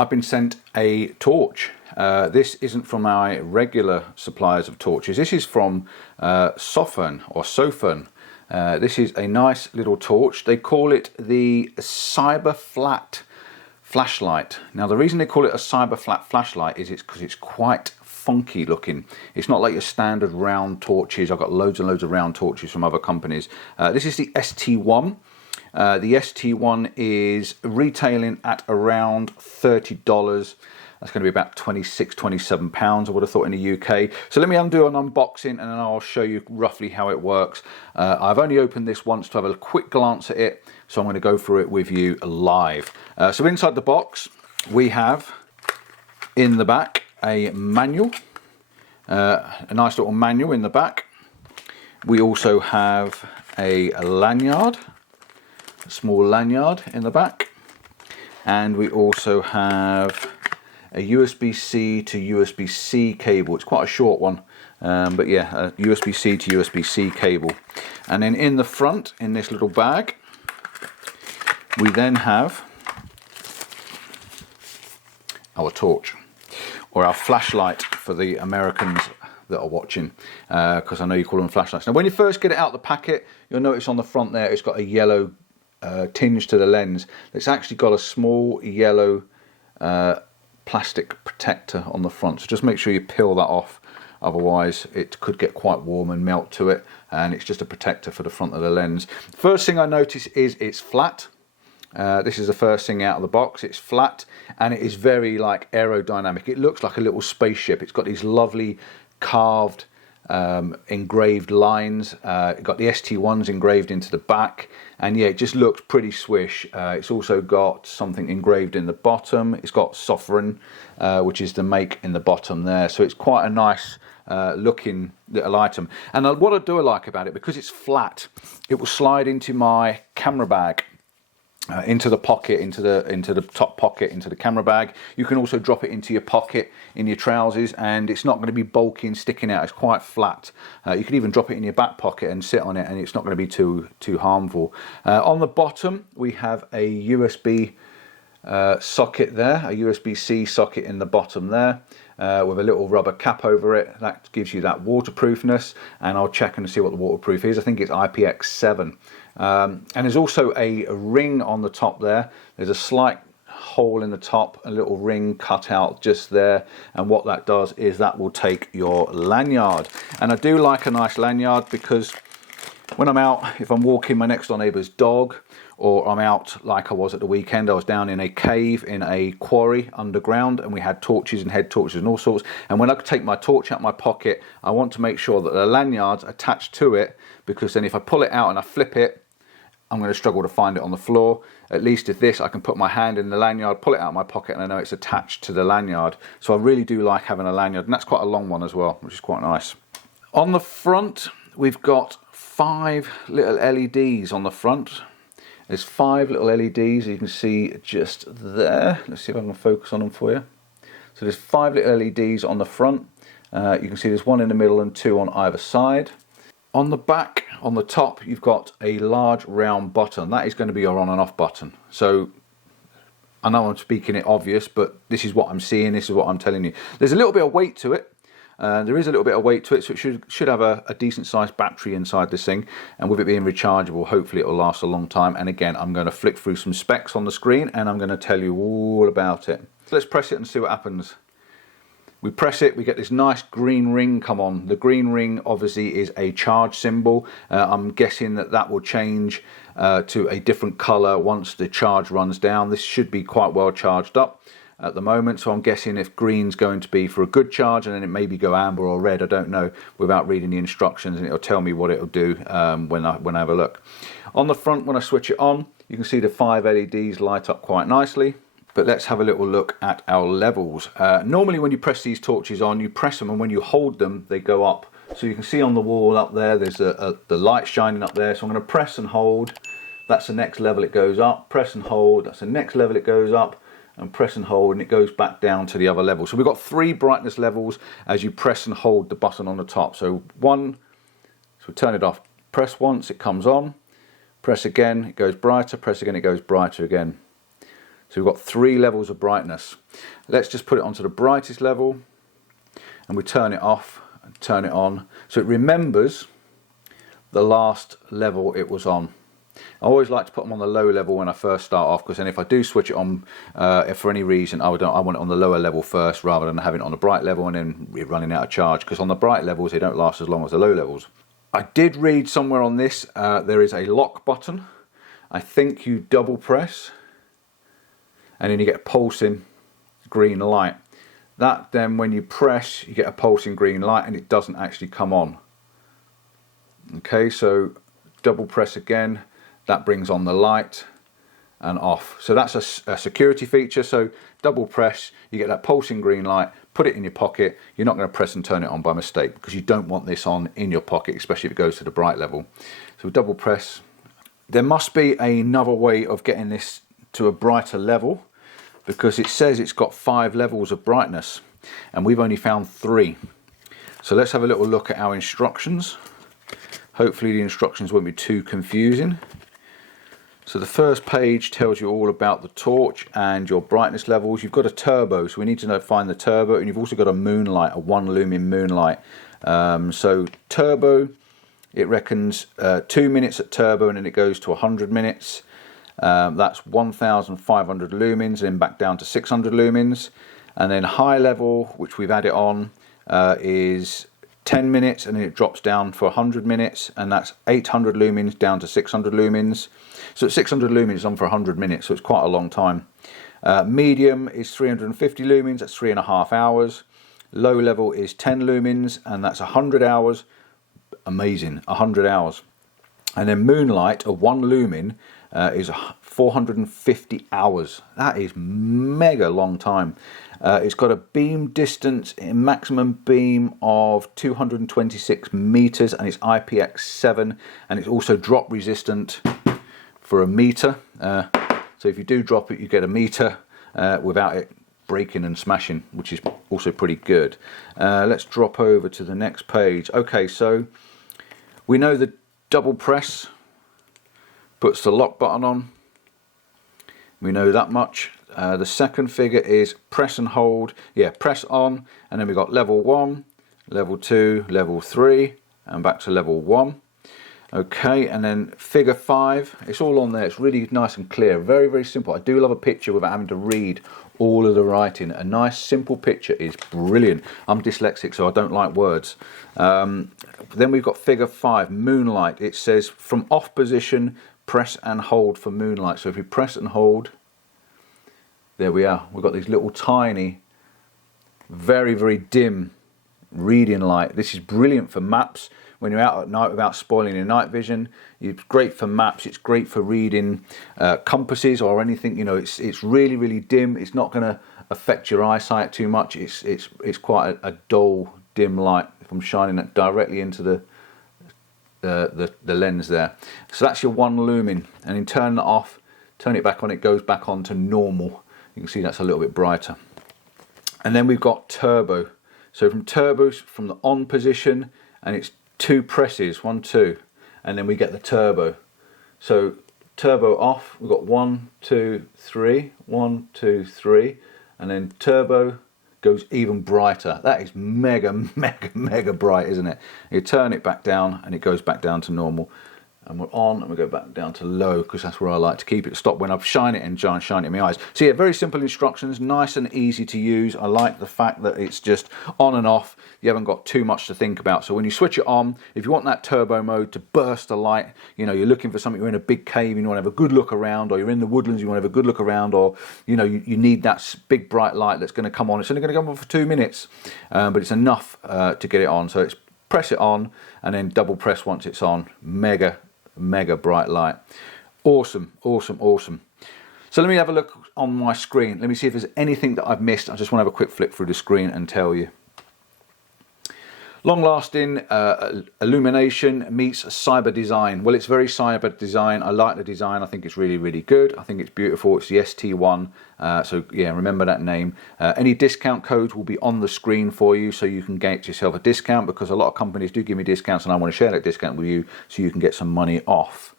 I've been sent a torch. This isn't from my regular suppliers of torches. This is from Sofirn or Sofirn. This is a nice little torch. They call it the Cyber Flat flashlight. Now the reason they call it a Cyber Flat flashlight is because it's quite funky looking. It's not like your standard round torches. I've got loads and loads of round torches from other companies. This is the ST1. The ST1 is retailing at around $30. That's going to be about 26, 27 pounds, I would have thought, in the UK. So let me undo an unboxing and then I'll show you roughly how it works. I've only opened this once to have a quick glance at it, so I'm going to go through it with you live. So inside the box, we have in the back a manual, a nice little manual in the back. We also have a lanyard, a small lanyard in the back, and we also have a USB-C to USB-C cable. It's quite a short one, but yeah, a USB-C to USB-C cable. And then in the front, in this little bag, we then have our torch, or our flashlight for the Americans that are watching, because I know you call them flashlights. Now when you first get it out of the packet, you'll notice on the front there it's got a yellow tinge to the lens. It's actually got a small yellow plastic protector on the front, so just make sure you peel that off, otherwise it could get quite warm and melt to it, and it's just a protector for the front of the lens. First thing I notice is it's flat. This is the first thing out of the box. It's flat and it is very like aerodynamic. It looks like a little spaceship. It's got these lovely carved engraved lines. Got the ST1s engraved into the back, and yeah, it just looks pretty swish. It's also got something engraved in the bottom. It's got Sofirn, which is the make in the bottom there, so it's quite a nice looking little item. And what I do like about it, because it's flat, it will slide into my camera bag, into the pocket, into the top pocket, into the camera bag. You can also drop it into your pocket in your trousers, and it's not going to be bulky and sticking out. It's quite flat. You can even drop it in your back pocket and sit on it, and it's not going to be too harmful. On the bottom we have a USB socket there, a USB-C socket in the bottom there, with a little rubber cap over it. That gives you that waterproofness, and I'll check and see what the waterproof is. I think it's IPX7. And there's also a ring on the top there. There's a slight hole in the top, a little ring cut out just there, and what that does is that will take your lanyard. And I do like a nice lanyard, because when I'm out, if I'm walking my next door neighbour's dog, or I'm out like I was at the weekend, I was down in a cave in a quarry underground, and we had torches and head torches and all sorts, and when I take my torch out of my pocket, I want to make sure that the lanyard's attached to it, because then if I pull it out and I flip it, I'm going to struggle to find it on the floor. At least with this, I can put my hand in the lanyard, pull it out of my pocket, and I know it's attached to the lanyard. So I really do like having a lanyard, and that's quite a long one as well, which is quite nice. On the front, we've got 5 little LEDs on the front. There's 5 little LEDs, you can see just there. Let's see if I can focus on them for you. So there's 5 little LEDs on the front. You can see there's 1 in the middle and 2 on either side. On the back, on the top, you've got a large round button. That is going to be your on and off button. So I know I'm speaking it obvious, but this is what I'm seeing, this is what I'm telling you. There's a little bit of weight to it. There is a little bit of weight to it, so it should have a decent sized battery inside this thing, and with it being rechargeable, hopefully it will last a long time. And again, I'm going to flick through some specs on the screen and I'm going to tell you all about it. So let's press it and see what happens. We press it, we get this nice green ring come on. The green ring obviously is a charge symbol. I'm guessing that will change to a different colour once the charge runs down. This should be quite well charged up at the moment, so I'm guessing if green's going to be for a good charge, and then it maybe go amber or red, I don't know, without reading the instructions, and it'll tell me what it'll do when I have a look. On the front, when I switch it on, you can see the 5 LEDs light up quite nicely. But let's have a little look at our levels. Normally when you press these torches on, you press them, and when you hold them, they go up. So you can see on the wall up there, there's the light shining up there. So I'm going to press and hold. That's the next level it goes up. Press and hold. That's the next level it goes up. And press and hold, and it goes back down to the other level. So we've got 3 brightness levels as you press and hold the button on the top. So turn it off. Press once, it comes on. Press again, it goes brighter. Press again, it goes brighter again. So we've got 3 levels of brightness. Let's just put it onto the brightest level, and we turn it off and turn it on. So it remembers the last level it was on. I always like to put them on the low level when I first start off, because then if I do switch it on, if for any reason I want it on the lower level first rather than having it on the bright level and then we're running out of charge, because on the bright levels they don't last as long as the low levels. I did read somewhere on this, there is a lock button. I think you double press and then you get a pulsing green light. That then, when you press, you get a pulsing green light and it doesn't actually come on. Okay, so double press again, that brings on the light and off. So that's a security feature. So double press, you get that pulsing green light, put it in your pocket. You're not going to press and turn it on by mistake, because you don't want this on in your pocket, especially if it goes to the bright level. So double press. There must be another way of getting this to a brighter level, because it says it's got 5 levels of brightness and we've only found 3. So let's have a little look at our instructions. Hopefully the instructions won't be too confusing. So the first page tells you all about the torch and your brightness levels. You've got a turbo, so we need to find the turbo, and you've also got a moonlight, a 1 lumen moonlight. So turbo, it reckons 2 minutes at turbo and then it goes to 100 minutes. That's 1,500 lumens, and then back down to 600 lumens. And then high level, which we've added on, is 10 minutes, and then it drops down for 100 minutes, and that's 800 lumens down to 600 lumens. So at 600 lumens it's on for 100 minutes, so it's quite a long time. Medium is 350 lumens, that's 3.5 hours. Low level is 10 lumens, and that's 100 hours. Amazing, 100 hours. And then moonlight, a 1 lumen, is 450 hours. That is mega long time. It's got a beam distance, a maximum beam of 226 meters, and it's IPX7, and it's also drop resistant for a meter. So if you do drop it, you get a meter without it breaking and smashing, which is also pretty good. Let's drop over to the next page. Okay, so we know the double press puts the lock button on. We know that much. The second figure is press and hold. Yeah, press on, and then we've got level 1, level 2, level 3, and back to level 1. Okay, and then figure 5, it's all on there. It's really nice and clear, very, very simple. I do love a picture without having to read all of the writing. A nice simple picture is brilliant. I'm dyslexic, so I don't like words. Then we've got figure 5, moonlight. It says from off position, press and hold for moonlight. So if we press and hold, there we are. We've got these little tiny, very, very dim reading light. This is brilliant for maps. When you're out at night without spoiling your night vision, it's great for maps. It's great for reading compasses or anything. You know, it's really, really dim. It's not going to affect your eyesight too much. It's quite a dull, dim light if I'm shining it directly into the lens there. So that's your 1 lumen, and then turn it off, turn it back on, it goes back on to normal. You can see that's a little bit brighter. And then we've got turbo. So from turbos, from the on position, and it's 2 presses, 1, 2, and then we get the turbo. So turbo off, we've got 1, 2, 3, 1, 2, 3, and then turbo goes even brighter. That is mega, mega, mega bright, isn't it? You turn it back down and it goes back down to normal. And we're on, and we go back down to low, because that's where I like to keep it. Stop when I shine it and shine it in my eyes. So yeah, very simple instructions, nice and easy to use. I like the fact that it's just on and off. You haven't got too much to think about. So when you switch it on, if you want that turbo mode to burst the light, you know, you're looking for something, you're in a big cave and you want to have a good look around, or you're in the woodlands, you want to have a good look around, or you know, you need that big bright light that's going to come on. It's only going to come on for 2 minutes, but it's enough to get it on. So it's press it on and then double press once it's on. Mega bright light. Awesome, awesome, awesome. So let me have a look on my screen. Let me see if there's anything that I've missed. I just want to have a quick flick through the screen and tell you. Long lasting illumination meets cyber design. Well, it's very cyber design. I like the design. I think it's really, really good. I think it's beautiful. It's the ST1. So yeah, remember that name. Any discount codes will be on the screen for you, so you can get yourself a discount, because a lot of companies do give me discounts and I want to share that discount with you so you can get some money off.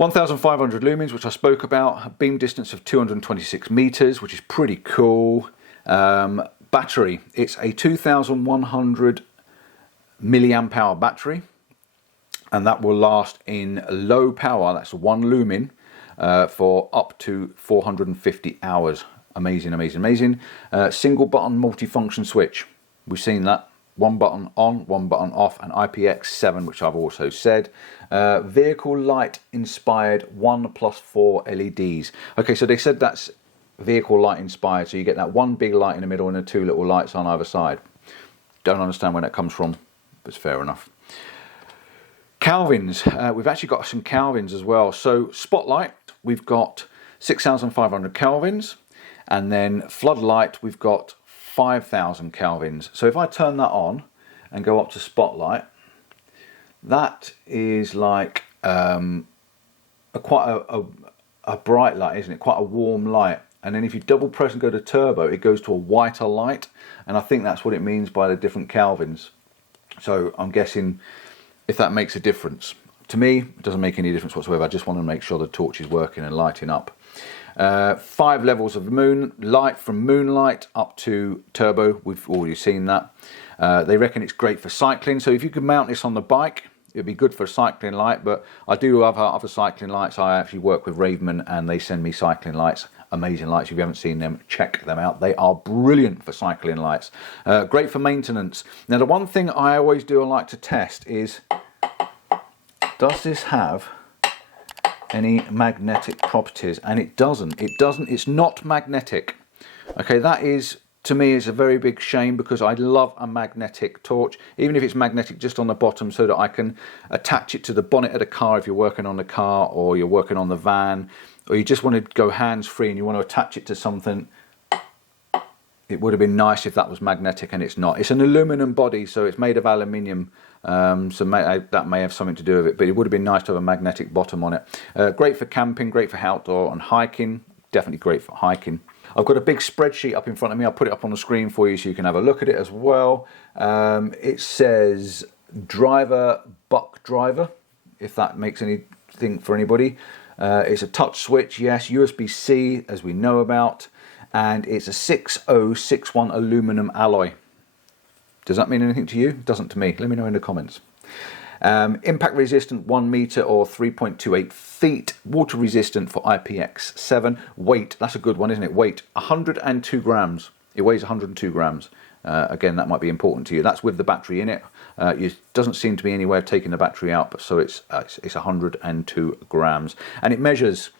1,500 lumens, which I spoke about, a beam distance of 226 meters, which is pretty cool. Battery, it's a 2,100 milliamp hour battery, and that will last in low power, that's 1 lumen, for up to 450 hours. Amazing, amazing, amazing. Single button multifunction switch, we've seen that. One button on, one button off, and IPX7, which I've also said. Vehicle light inspired 1+4 LEDs. Okay, so they said that's vehicle light inspired, so you get that one big light in the middle and the 2 little lights on either side. Don't understand where that comes from, but it's fair enough. Kelvins, we've actually got some kelvins as well. So spotlight, we've got 6,500 kelvins, and then floodlight, we've got 5,000 kelvins. So if I turn that on and go up to spotlight, that is like quite a bright light, isn't it? Quite a warm light. And then if you double press and go to turbo, it goes to a whiter light, and I think that's what it means by the different kelvins. So I'm guessing if that makes a difference. To me, it doesn't make any difference whatsoever. I just want to make sure the torch is working and lighting up. 5 levels of light, from moonlight up to turbo. We've already seen that. They reckon it's great for cycling, so if you could mount this on the bike, it'd be good for a cycling light. But I do have other cycling lights. I actually work with Raveman, and they send me cycling lights. Amazing lights. If you haven't seen them, check them out. They are brilliant for cycling lights. Great for maintenance. Now, the one thing I always do, I like to test is, does this have any magnetic properties? And it doesn't. It's not magnetic. Okay, that is, to me, is a very big shame, because I love a magnetic torch, even if it's magnetic just on the bottom, so that I can attach it to the bonnet of the car if you're working on the car, or you're working on the van, or you just want to go hands-free and you want to attach it to something. It would have been nice if that was magnetic, and it's not. It's an aluminum body, so it's made of aluminium, so that may have something to do with it, but it would have been nice to have a magnetic bottom on it. Great for camping, great for outdoor and hiking, definitely great for hiking. I've got a big spreadsheet up in front of me. I'll put it up on the screen for you so you can have a look at it as well. It says driver, buck driver, if that makes anything for anybody. It's a touch switch, yes, USB-C, as we know about, and it's a 6061 aluminum alloy. Does that mean anything to you? It doesn't to me. Let me know in the comments. Impact resistant 1 meter or 3.28 feet. Water resistant for IPX7. Weight, that's a good one, isn't it? Weight, 102 grams. It weighs 102 grams. Again, that might be important to you. That's with the battery in it. It doesn't seem to be any way of taking the battery out, but so it's 102 grams. And it measures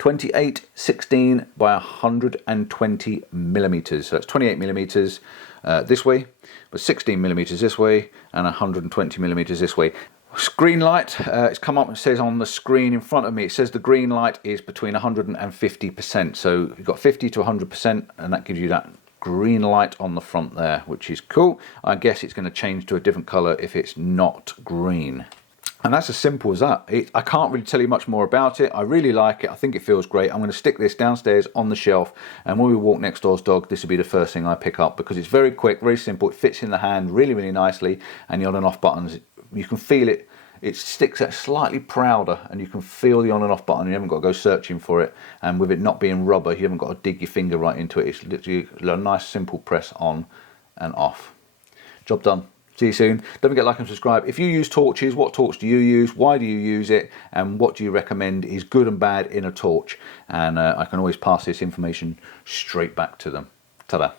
2816 by 120 millimeters. So it's 28 millimeters this way, but 16 millimeters this way, and 120 millimeters this way. Screen light, it's come up and says on the screen in front of me, it says the green light is between 100 and 50%. So you've got 50 to 100%, and that gives you that green light on the front there, which is cool. I guess it's going to change to a different color if it's not green. And that's as simple as that. I can't really tell you much more about it. I really like it. I think it feels great. I'm going to stick this downstairs on the shelf, and when we walk next door's dog, this will be the first thing I pick up, because it's very quick, very simple. It fits in the hand really, really nicely, and the on and off buttons, you can feel it. It sticks out slightly prouder, and you can feel the on and off button. You haven't got to go searching for it, and with it not being rubber, you haven't got to dig your finger right into it. It's literally a nice simple press on and off. Job done. See you soon. Don't forget to like and subscribe. If you use torches, what torch do you use? Why do you use it? And what do you recommend is good and bad in a torch? And I can always pass this information straight back to them. Ta-da.